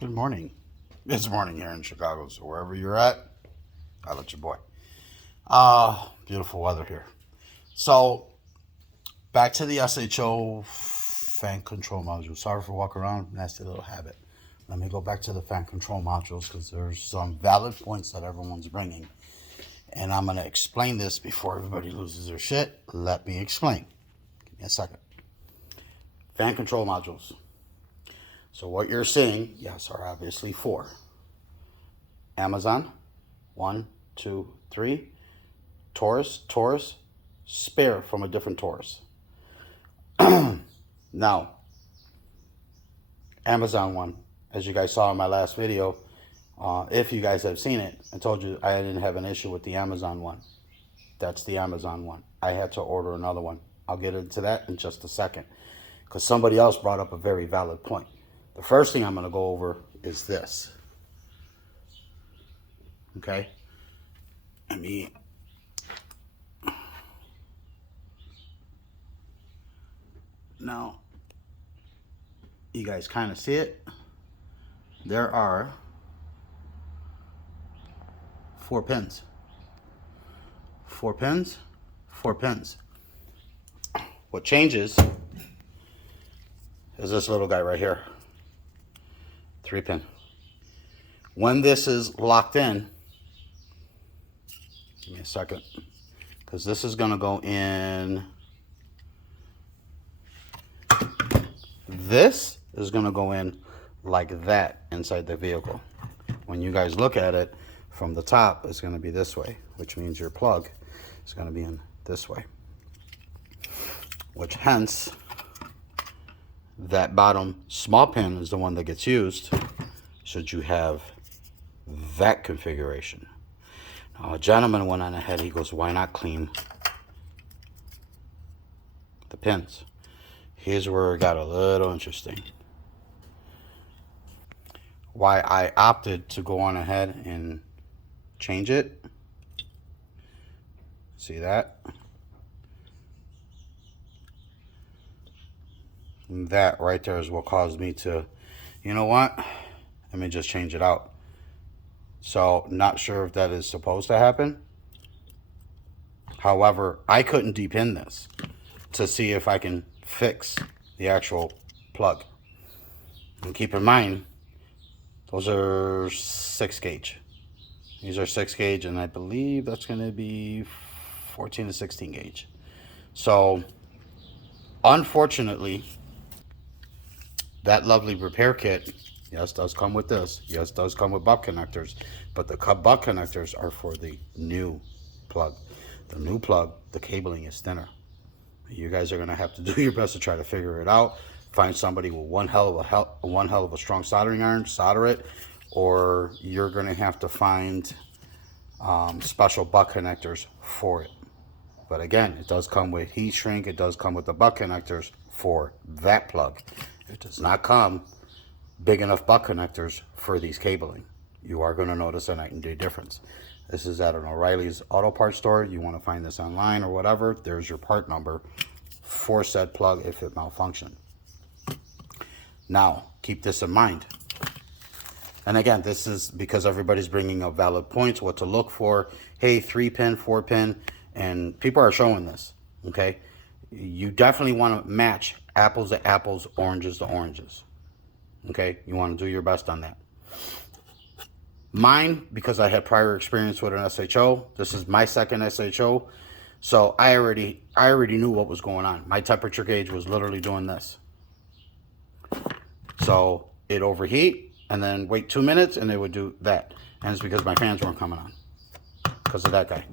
Good morning. It's morning here in Chicago, so wherever you're at, I let your boy. Beautiful weather here. So, back to the SHO fan control module. Sorry for walking around, nasty little habit. Let me go back to the fan control modules because there's some valid points that everyone's bringing. And I'm going to explain this before everybody loses their shit. Let me explain. Give me a second. Fan control modules. So what you're seeing, yes, are obviously four. Amazon, 1, 2, 3. Taurus, spare from a different Taurus. Now, Amazon one, as you guys saw in my last video, if you guys have seen it, I told you I didn't have an issue with the Amazon one. That's the Amazon one. I had to order another one. I'll get into that in just a second, because somebody else brought up a very valid point. The first thing I'm going to go over is this. Okay? Now, you guys kind of see it. There are 4 pins. 4 pins, 4 pins. What changes is this little guy right here. 3 pin. When this is locked in, give me a second, because this is going to go in. This is going to go in like that inside the vehicle. When you guys look at it from the top, it's going to be this way, which means your plug is going to be in this way. Which hence, that bottom small pin is the one that gets used should you have that configuration. Now, a gentleman went on ahead, he goes, why not clean the pins? Here's where it got a little interesting. Why I opted to go on ahead and change it. See that? And that right there is what caused me to, you know what? Let me just change it out. So, not sure if that is supposed to happen. However, I couldn't depin this to see if I can fix the actual plug. And keep in mind, those are 6 gauge. These are 6 gauge, and I believe that's going to be 14 to 16 gauge. So, unfortunately, that lovely repair kit, yes, does come with this. Yes, does come with butt connectors. But the butt connectors are for the new plug. The new plug, the cabling is thinner. You guys are going to have to do your best to try to figure it out. Find somebody with one hell of a strong soldering iron, solder it, or you're going to have to find special butt connectors for it. But again, it does come with heat shrink. It does come with the butt connectors for that plug. It does not come big enough butt connectors for these cabling. You are going to notice a night and day difference. This is at an O'Reilly's auto parts store. You want to find this online or whatever, there's your part number for said plug if it malfunctioned. Now, keep this in mind. And again, this is because everybody's bringing up valid points, what to look for. Hey, 3 pin, 4 pin, and people are showing this, okay? You definitely want to match apples to apples, oranges to oranges, okay? You want to do your best on that. Mine, because I had prior experience with an SHO, this is my second SHO, so I already knew what was going on. My temperature gauge was literally doing this. So it overheat, and then wait 2 minutes, and it would do that. And it's because my fans weren't coming on, because of that guy.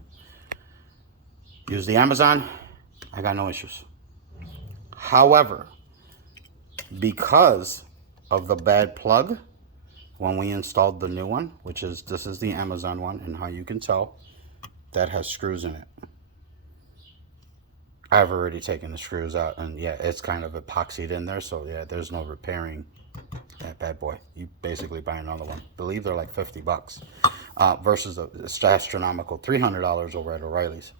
Use the Amazon, I got no issues. However, because of the bad plug, when we installed the new one, which is, this is the Amazon one, and how you can tell, that has screws in it. I've already taken the screws out, and yeah, it's kind of epoxied in there, so yeah, there's no repairing that bad boy. You basically buy another one. I believe they're like $50 versus the astronomical $300 over at O'Reilly's.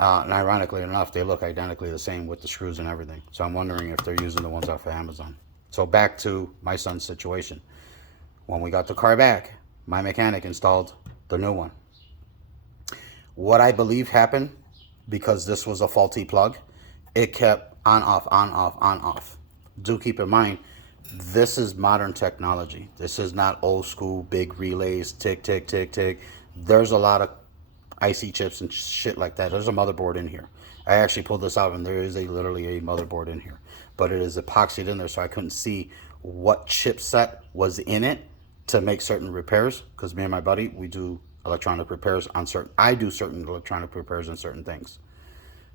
And ironically enough, they look identically the same with the screws and everything. So I'm wondering if they're using the ones off of Amazon. So back to my son's situation. When we got the car back, my mechanic installed the new one. What I believe happened, because this was a faulty plug, it kept on, off, on, off, on, off. Do keep in mind, this is modern technology. This is not old school big relays, tick, tick, tick, tick. There's a lot of IC chips and shit like that. There's a motherboard in here. I actually pulled this out and there is literally a motherboard in here. But it is epoxied in there, so I couldn't see what chipset was in it to make certain repairs. Because me and my buddy, we do electronic repairs on certain... I do certain electronic repairs on certain things.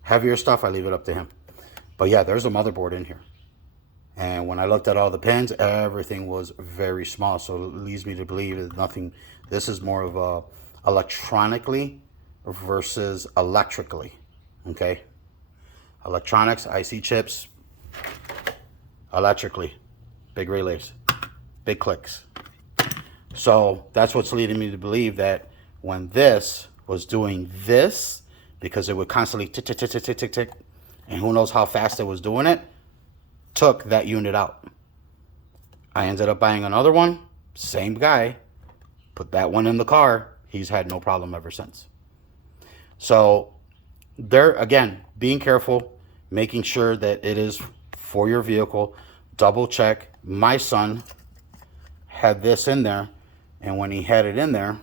Heavier stuff, I leave it up to him. But yeah, there's a motherboard in here. And when I looked at all the pins, everything was very small. So it leads me to believe that nothing... This is more of a electronically versus electrically. Okay? Electronics, IC chips, electrically. Big relays. Big clicks. So that's what's leading me to believe that when this was doing this, because it would constantly tick, tick, tick, tick, tick, tick, tick, and who knows how fast it was doing it, took that unit out. I ended up buying another one, same guy, put that one in the car. He's had no problem ever since. So there, again, being careful, making sure that it is for your vehicle, double check. My son had this in there, and when he had it in there,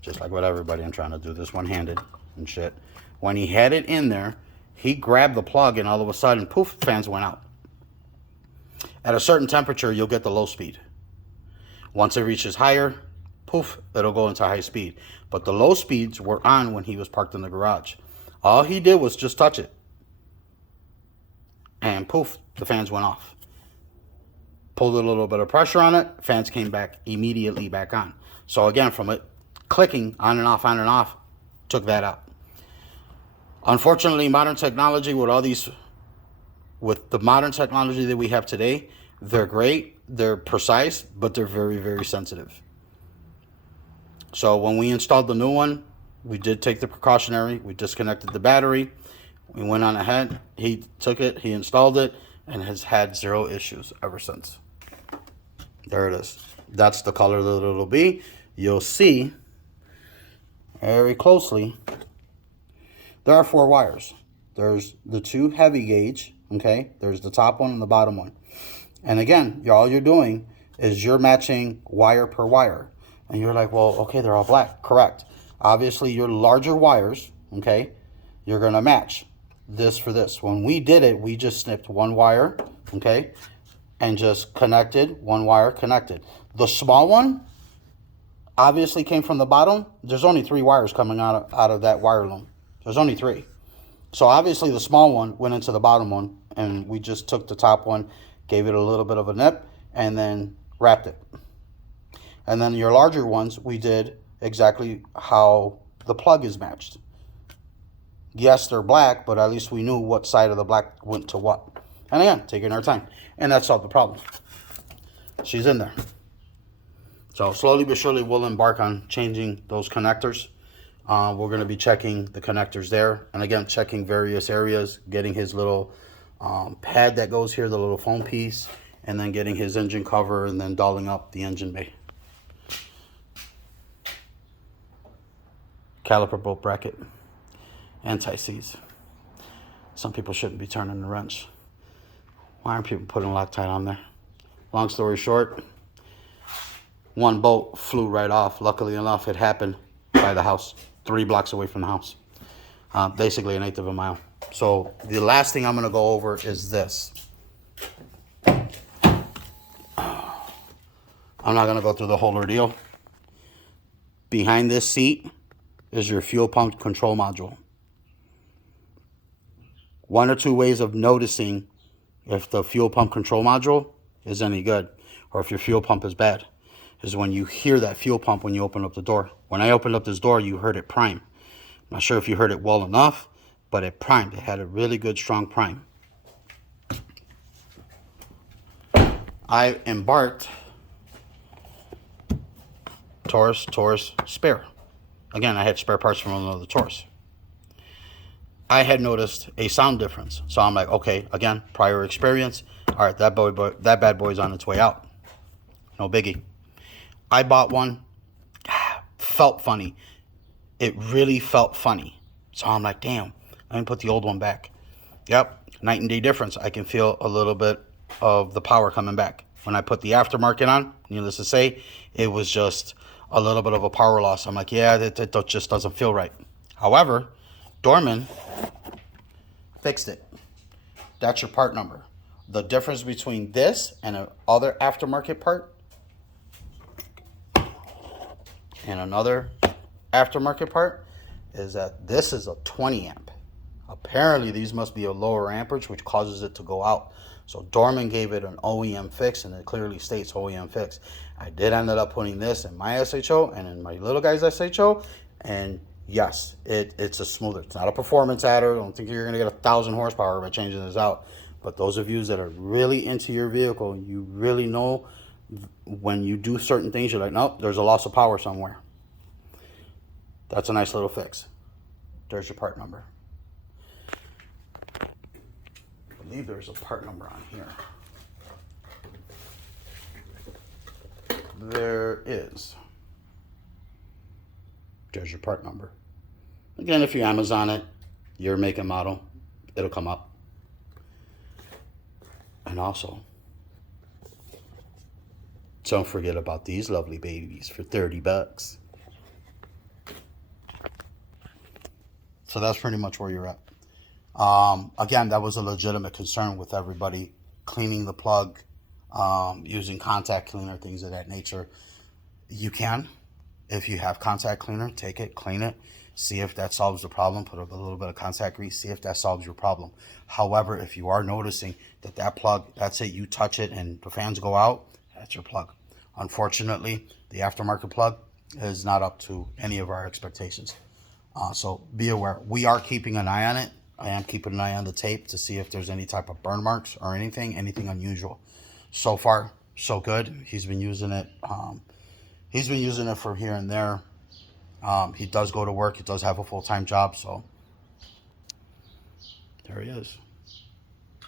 just like with everybody, I'm trying to do this one-handed and shit. When he had it in there, he grabbed the plug and all of a sudden, poof, fans went out. At a certain temperature, you'll get the low speed. Once it reaches higher, poof, it'll go into high speed. But the low speeds were on when he was parked in the garage. All he did was just touch it. And poof, the fans went off. Pulled a little bit of pressure on it, fans came back immediately back on. So again, from it clicking on and off, took that out. Unfortunately, modern technology with the modern technology that we have today, they're great, they're precise, but they're very, very sensitive. So when we installed the new one, we did take the precautionary, we disconnected the battery, we went on ahead, he took it, he installed it, and has had zero issues ever since. There it is. That's the color that it'll be. You'll see very closely, there are 4 wires. There's the 2 heavy gauge, okay? There's the top one and the bottom one. And again, all you're doing is you're matching wire per wire. And you're like, well, okay, they're all black. Correct. Obviously, your larger wires, okay, you're going to match this for this. When we did it, we just snipped 1 wire, okay, and just connected, 1 wire connected. The small one obviously came from the bottom. There's only 3 wires coming out of that wire loom. There's only 3. So obviously the small one went into the bottom one, and we just took the top one, gave it a little bit of a nip, and then wrapped it. And then your larger ones, we did exactly how the plug is matched. Yes, they're black, but at least we knew what side of the black went to what. And again, taking our time. And that solved the problem. She's in there. So slowly but surely, we'll embark on changing those connectors. We're going to be checking the connectors there. And again, checking various areas, getting his little pad that goes here, the little foam piece, and then getting his engine cover and then dolling up the engine bay. Caliper bolt bracket, anti-seize. Some people shouldn't be turning the wrench. Why aren't people putting Loctite on there? Long story short, 1 bolt flew right off. Luckily enough, it happened by the house, 3 blocks away from the house. Basically an 1/8 of a mile. So the last thing I'm going to go over is this. I'm not going to go through the whole ordeal. Behind this seat is your fuel pump control module. 1 or 2 ways of noticing if the fuel pump control module is any good or if your fuel pump is bad is when you hear that fuel pump when you open up the door. When I opened up this door, you heard it prime. I'm not sure if you heard it well enough, but it primed. It had a really good, strong prime. I embarked Taurus spare. Again, I had spare parts from another Taurus. I had noticed a sound difference. So I'm like, okay, again, prior experience. All right, that bad boy's on its way out. no biggie. I bought one, felt funny. It really felt funny. So I'm like, damn, let me put the old one back. Yep, night and day difference. I can feel a little bit of the power coming back. When I put the aftermarket on, needless to say, it was just a little bit of a power loss. I'm like, yeah, it just doesn't feel right. However, Dorman fixed it. That's your part number. The difference between this and another aftermarket part and another aftermarket part is that this is a 20 amp. Apparently these must be a lower amperage, which causes it to go out. So Dorman gave it an OEM fix, and it clearly states OEM fix. I did end up putting this in my SHO and in my little guy's SHO, and yes, it's a smoother. It's not a performance adder. I don't think you're gonna get 1,000 horsepower by changing this out. But those of you that are really into your vehicle, you really know when you do certain things, you're like, nope, there's a loss of power somewhere. That's a nice little fix. There's your part number. I believe there's a part number on here. There is. There's your part number. Again, if you Amazon it, your make and model, it'll come up. And also, don't forget about these lovely babies for 30 bucks. So that's pretty much where you're at. Again, that was a legitimate concern with everybody cleaning the plug, using contact cleaner, things of that nature. You can, if you have contact cleaner, take it, clean it, see if that solves the problem, put a little bit of contact grease, see if that solves your problem. However, if you are noticing that plug, that's it, you touch it and the fans go out, that's your plug. Unfortunately, the aftermarket plug is not up to any of our expectations. So be aware. We are keeping an eye on it. I am keeping an eye on the tape to see if there's any type of burn marks or anything unusual. So far, so good. He's been using it. He's been using it for here and there. He does go to work. He does have a full-time job. So there he is.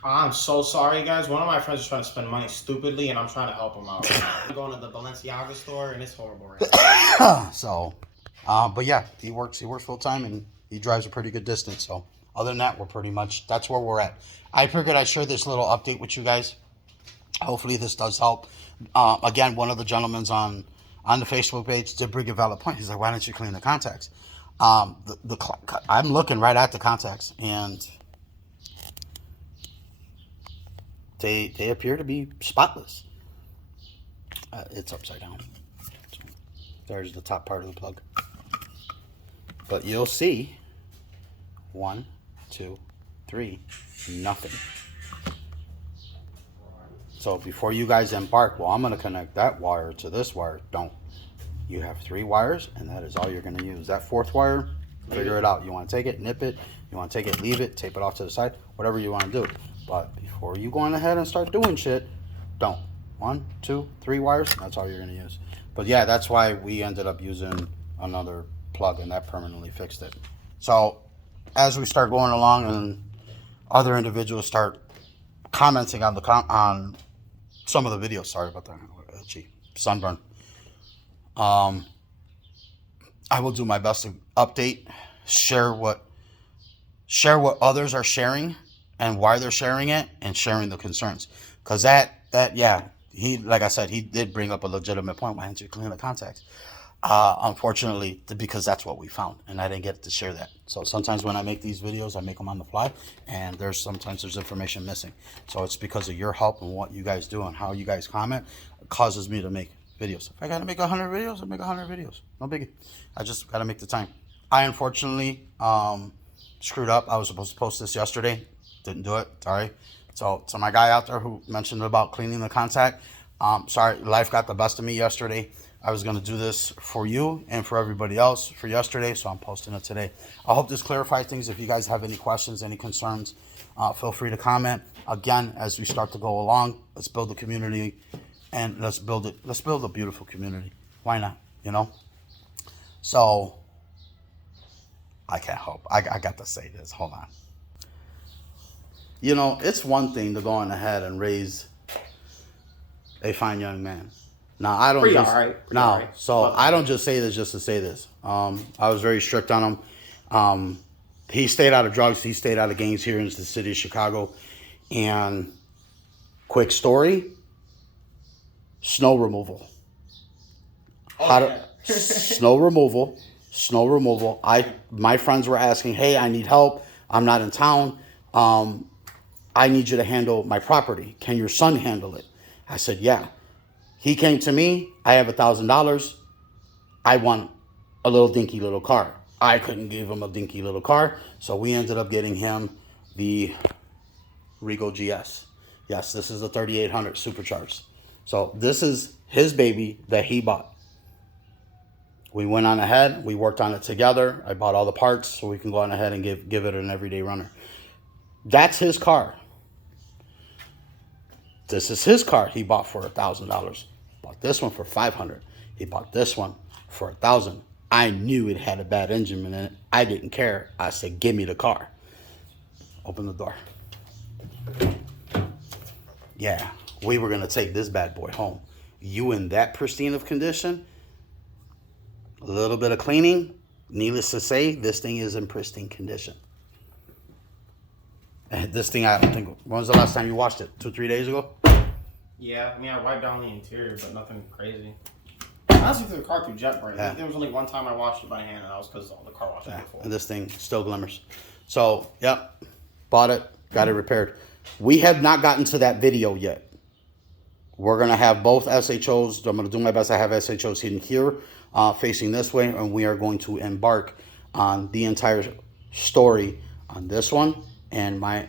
I'm so sorry, guys. One of my friends is trying to spend money stupidly, and I'm trying to help him out. I'm going to the Balenciaga store, and it's horrible right now. So, but yeah, he works full-time, and he drives a pretty good distance. So other than that, we're pretty much, that's where we're at. I figured I'd share this little update with you guys. Hopefully this does help. Again, one of the gentlemen's on the Facebook page did bring a valid point. He's like, why don't you clean the contacts? I'm looking right at the contacts, and they appear to be spotless. It's upside down. So there's the top part of the plug. But you'll see 1, 2, 3, nothing. So before you guys embark, well, I'm going to connect that wire to this wire. Don't. You have 3 wires, and that is all you're going to use. That 4th wire, figure it out. You want to take it, nip it. You want to take it, leave it, tape it off to the side, whatever you want to do. But before you go on ahead and start doing shit, don't. 1, 2, 3 wires, that's all you're going to use. But yeah, that's why we ended up using another plug, and that permanently fixed it. So as we start going along and other individuals start commenting on some of the videos, sorry about that, sunburn. I will do my best to update, share what others are sharing and why they're sharing it, and sharing the concerns. Because yeah, he, like I said, he did bring up a legitimate point. Why didn't you clean the contacts? Unfortunately, because that's what we found, and I didn't get to share that. So sometimes when I make these videos, I make them on the fly, and sometimes there's information missing. So it's because of your help and what you guys do and how you guys comment, it causes me to make videos. If I gotta make 100 videos, I make 100 videos. No biggie. I just gotta make the time. I unfortunately screwed up. I was supposed to post this yesterday. Didn't do it. Sorry. So my guy out there who mentioned about cleaning the contact, sorry, life got the best of me yesterday. I was going to do this for you and for everybody else for yesterday, so I'm posting it today. I hope this clarifies things. If you guys have any questions, any concerns, feel free to comment. Again, as we start to go along, let's build the community, and let's build a beautiful community. Why not, you know? So I can't help. I got to say this. Hold on. You know, it's one thing to go on ahead and raise a fine young man. Now I don't Pretty just alright. so I don't just say this just to say this. I was very strict on him. He stayed out of drugs. He stayed out of gangs here in the city of Chicago. And quick story: snow removal. Snow removal. Snow removal. My friends were asking, "Hey, I need help. I'm not in town. I need you to handle my property. Can your son handle it?" I said, "Yeah." He came to me. I have $1,000. I want a little dinky little car. I couldn't give him a dinky little car, so we ended up getting him the Regal GS. Yes, this is a 3800 supercharged. So this is his baby that he bought. We went on ahead. We worked on it together. I bought all the parts so we can go on ahead and give it an everyday runner. That's his car. This is his car he bought for $1,000. Bought this one for $500. He bought this one for $1,000. I knew it had a bad engine in it. I didn't care. I said, "Give me the car." Open the door. Yeah, we were going to take this bad boy home. You in that pristine of condition, a little bit of cleaning. Needless to say, this thing is in pristine condition. And this thing, I don't think, when was the last time you washed it? 2-3 days ago? Yeah, I mean, I wiped down the interior, but nothing crazy. I honestly threw the car through jet brake. Yeah. There was only one time I washed it by hand, and that was because all the car washes before. And this thing still glimmers. So, yep, bought it, got it repaired. We have not gotten to that video yet. We're going to have both SHOs. I'm going to do my best to have SHOs hidden here, facing this way, and we are going to embark on the entire story on this one and my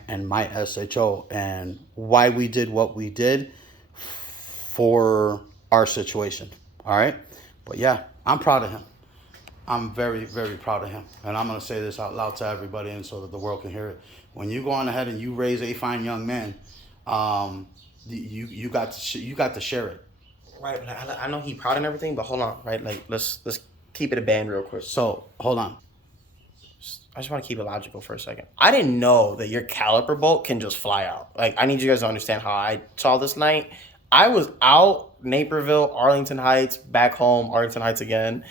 SHO and why we did what we did for our situation. All right? But yeah, I'm proud of him. I'm very, very proud of him. And I'm going to say this out loud to everybody and so that the world can hear it. When you go on ahead and you raise a fine young man, you got to share it. Right, but I know he's proud and everything, but hold on, right? Like, let's keep it a band real quick. So, hold on. I just want to keep it logical for a second. I didn't know that your caliper bolt can just fly out. Like, I need you guys to understand how I saw this night. I was out Naperville, Arlington Heights, back home, Arlington Heights again.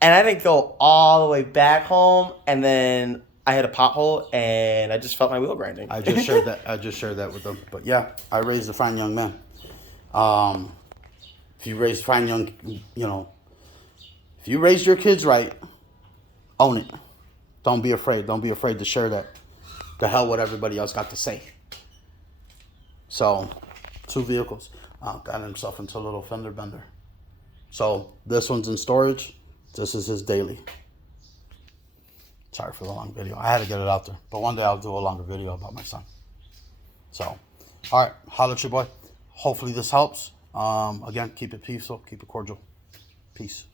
And I didn't go all the way back home, and then I hit a pothole, and I just felt my wheel grinding. I just shared that with them. But yeah, I raised a fine young man. If you raise fine young, if you raise your kids right, own it. Don't be afraid. Don't be afraid to share that. The hell what everybody else got to say. So, 2 vehicles. Got himself into a little fender bender. So, this one's in storage. This is his daily. Sorry for the long video. I had to get it out there. But one day I'll do a longer video about my son. So, all right. Holla at your boy. Hopefully this helps. Again, keep it peaceful. Keep it cordial. Peace.